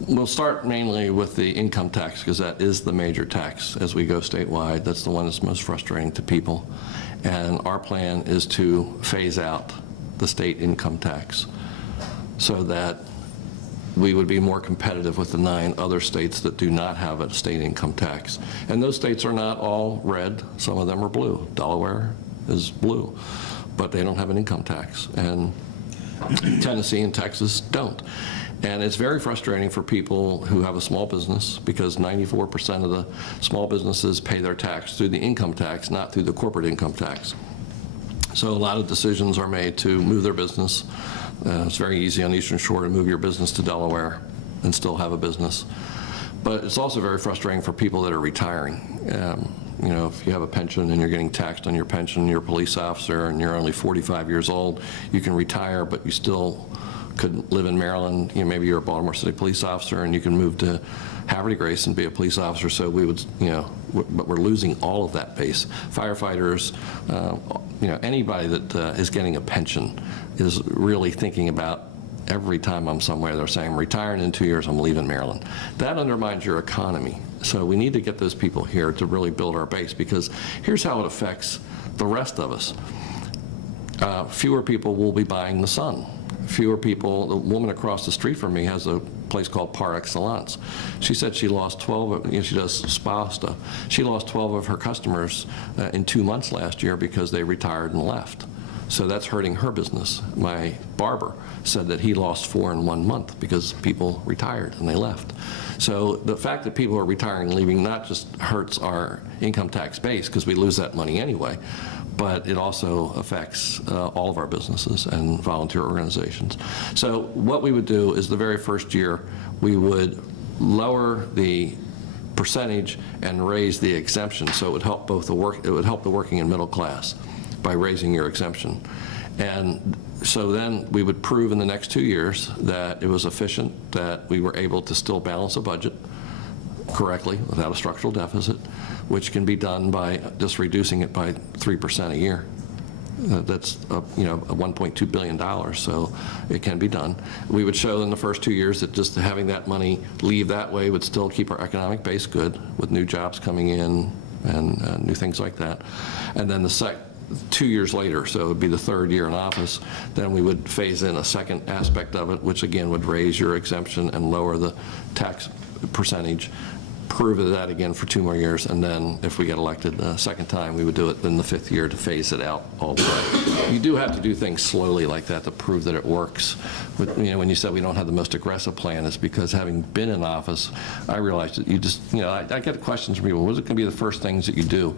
We'll start mainly with the income tax because that is the major tax as we go statewide. That's the one that's most frustrating to people. And our plan is to phase out the state income tax so that we would be more competitive with the 9 other states that do not have a state income tax. And those states are not all red. Some of them are blue. Delaware is blue, but they don't have an income tax. And Tennessee and Texas don't. And it's very frustrating for people who have a small business because 94% of the small businesses pay their tax through the income tax, not through the corporate income tax. So a lot of decisions are made to move their business. It's very easy on Eastern Shore to move your business to Delaware and still have a business. But it's also very frustrating for people that are retiring. You know, if you have a pension and you're getting taxed on your pension, you're a police officer and you're only 45 years old, you can retire, but you still could live in Maryland. You know, maybe you're a Baltimore City police officer and you can move to Havre de Grace and be a police officer. So we would, you know, but we're losing all of that base. Firefighters, you know, anybody that is getting a pension is really thinking about every time I'm somewhere, they're saying, I'm retiring in 2 years, I'm leaving Maryland. That undermines your economy. So we need to get those people here to really build our base, because here's how it affects the rest of us. Fewer people will be buying the Sun. Fewer people, the woman across the street from me has a place called Par Excellence. She said she lost 12, you know, she does spa stuff. She lost 12 of her customers in 2 months last year because they retired and left. So that's hurting her business. My barber said that he lost 4 in 1 month because people retired and they left. So the fact that people are retiring and leaving not just hurts our income tax base, because we lose that money anyway, but it also affects all of our businesses and volunteer organizations. So what we would do is the very first year, we would lower the percentage and raise the exemption, so it would help both the working and middle class by raising your exemption. And so then we would prove in the next 2 years that it was efficient, that we were able to still balance a budget correctly without a structural deficit, which can be done by just reducing it by 3% a year. That's you know, $1.2 billion, so it can be done. We would show in the first 2 years that just having that money leave that way would still keep our economic base good, with new jobs coming in and new things like that. And then the 2 years later, so it would be the third year in office, then we would phase in a second aspect of it, which again would raise your exemption and lower the tax percentage, prove that again for 2 more years, and then if we get elected a second time, we would do it in the 5th year to phase it out all the way. You do have to do things slowly like that to prove that it works. But, you know, when you said we don't have the most aggressive plan, it's because having been in office, I realized that you just, you know, I get questions from people, what's it going to be the first things that you do?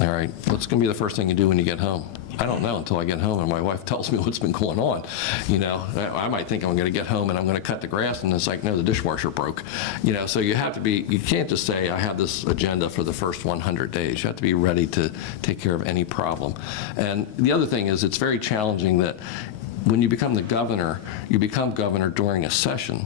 All right, what's going to be the first thing you do when you get home? I don't know until I get home and my wife tells me what's been going on. You know, I might think I'm going to get home and I'm going to cut the grass, and it's like, no, the dishwasher broke. You know, so you have to be, you can't just say, I have this agenda for the first 100 days. You have to be ready to take care of any problem. And the other thing is, it's very challenging that when you become the governor, you become governor during a session.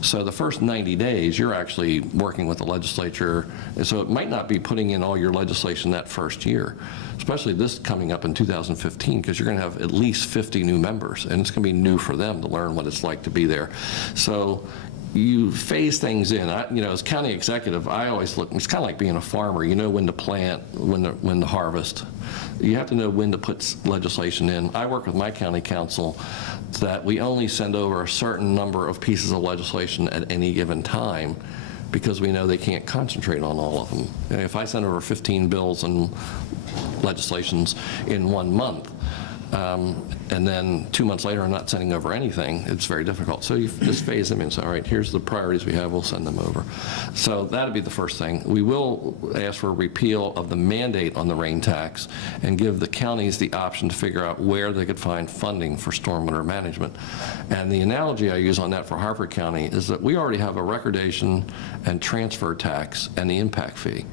So the first 90 days, you're actually working with the legislature, and so it might not be putting in all your legislation that first year, especially this coming up in 2015, because you're going to have at least 50 new members, and it's going to be new for them to learn what it's like to be there. So you phase things in. You know, as county executive, I always look, it's kind of like being a farmer. You know when to plant, when to harvest. You have to know when to put legislation in. I work with my county council that we only send over a certain number of pieces of legislation at any given time, because we know they can't concentrate on all of them. And if I send over 15 bills and legislations in 1 month, and then 2 months later I'm not sending over anything, it's very difficult. So you just phase them in. So, all right, here's the priorities we have, we'll send them over. So that'd be the first thing. We will ask for a repeal of the mandate on the rain tax and give the counties the option to figure out where they could find funding for stormwater management. And the analogy I use on that for Harford County is that we already have a recordation and transfer tax and the impact fee.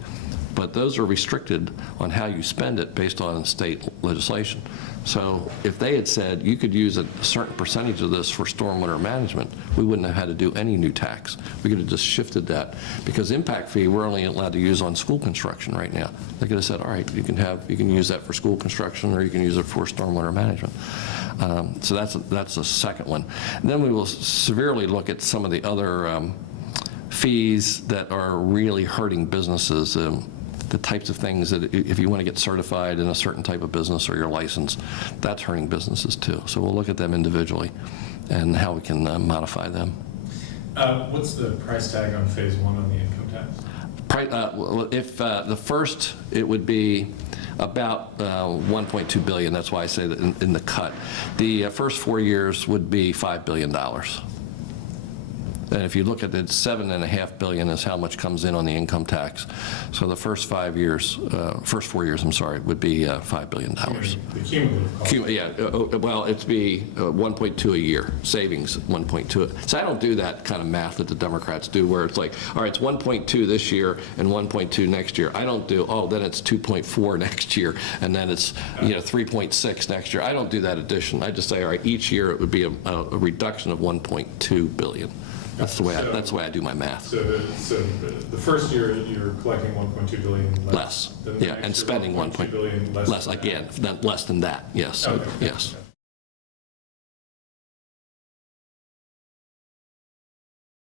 but those are restricted on how you spend it based on state legislation. So if they had said you could use a certain percentage of this for stormwater management, we wouldn't have had to do any new tax. We could have just shifted that, because impact fee, we're only allowed to use on school construction right now. They could have said, all right, you can use that for school construction, or you can use it for stormwater management. So that's the second one. And then we will severely look at some of the other fees that are really hurting businesses. The types of things that if you want to get certified in a certain type of business or your license, that's hurting businesses too. So we'll look at them individually and how we can modify them. What's the price tag on phase one on the income tax? Well, if the first, it would be about $1.2 billion. That's why I say that in the cut. The first 4 years would be $5 billion. And if you look at it, $7.5 billion is how much comes in on the income tax. So the first 4 years, I'm sorry, would be $5 billion. The cumulative cost. Yeah, well, it'd be 1.2 a year, savings 1.2. So I don't do that kind of math that the Democrats do, where it's like, all right, it's 1.2 this year and 1.2 next year. I don't do, oh, then it's 2.4 next year, and then it's 3.6 next year. I don't do that addition. I just say, all right, each year it would be a reduction of 1.2 billion. That's the way I do my math. So the first year you're collecting 1.2 billion less. Yeah, and spending 1.2 billion less. Less again, less than that. Yes. Okay. Yes.